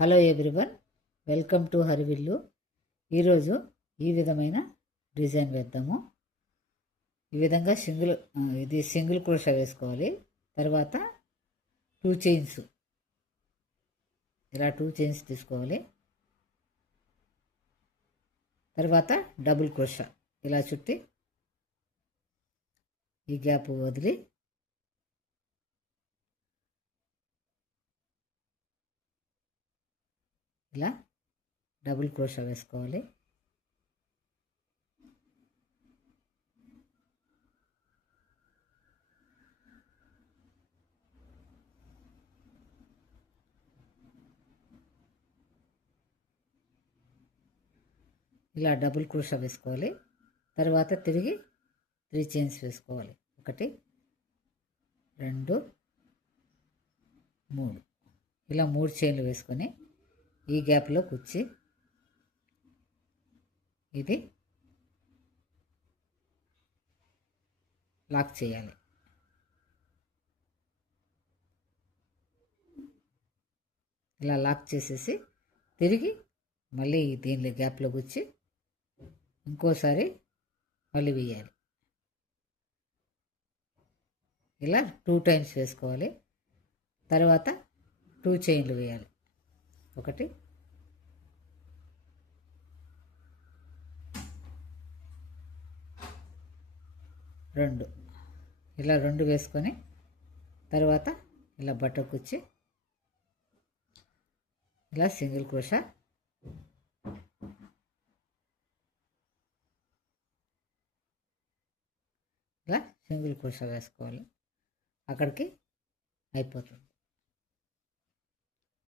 Hello everyone, welcome to హరివిల్లు. ఈరోజు ఈ విధమైన డిజైన్ వేద్దాము. ఈ విధంగా సింగిల్ క్రోషా వేసుకోవాలి. తర్వాత 2 చైన్స్, ఇలా 2 చైన్స్ తీసుకోవాలి. తర్వాత డబుల్ క్రోషా ఇలా చుట్టి ఈ గ్యాప్ వదిలి ఇలా డబుల్ క్రోషా వేసుకోవాలి. ఇలా డబుల్ క్రోషా వేసుకోవాలి. తర్వాత తిరిగి 3 చైన్స్ వేసుకోవాలి. 1 2 3 ఇలా 3 చైన్లు వేసుకొని ఈ గ్యాప్లో కుచ్చి ఇది లాక్ చేయాలి. ఇలా లాక్ చేసేసి తిరిగి మళ్ళీ దీనిలో గ్యాప్లో కుచ్చి ఇంకోసారి మళ్ళీ వేయాలి. ఇలా 2 టైమ్స్ వేసుకోవాలి. తర్వాత 2 చైన్లు వేయాలి. 1 2 ఇలా 2 వేసుకొని తర్వాత ఇలా బట్ట కుచ్చి ఇలా సింగిల్ క్రోషా ఇలా సింగిల్ క్రోషా వేసుకోవాలి. అక్కడికి అయిపోతుంది.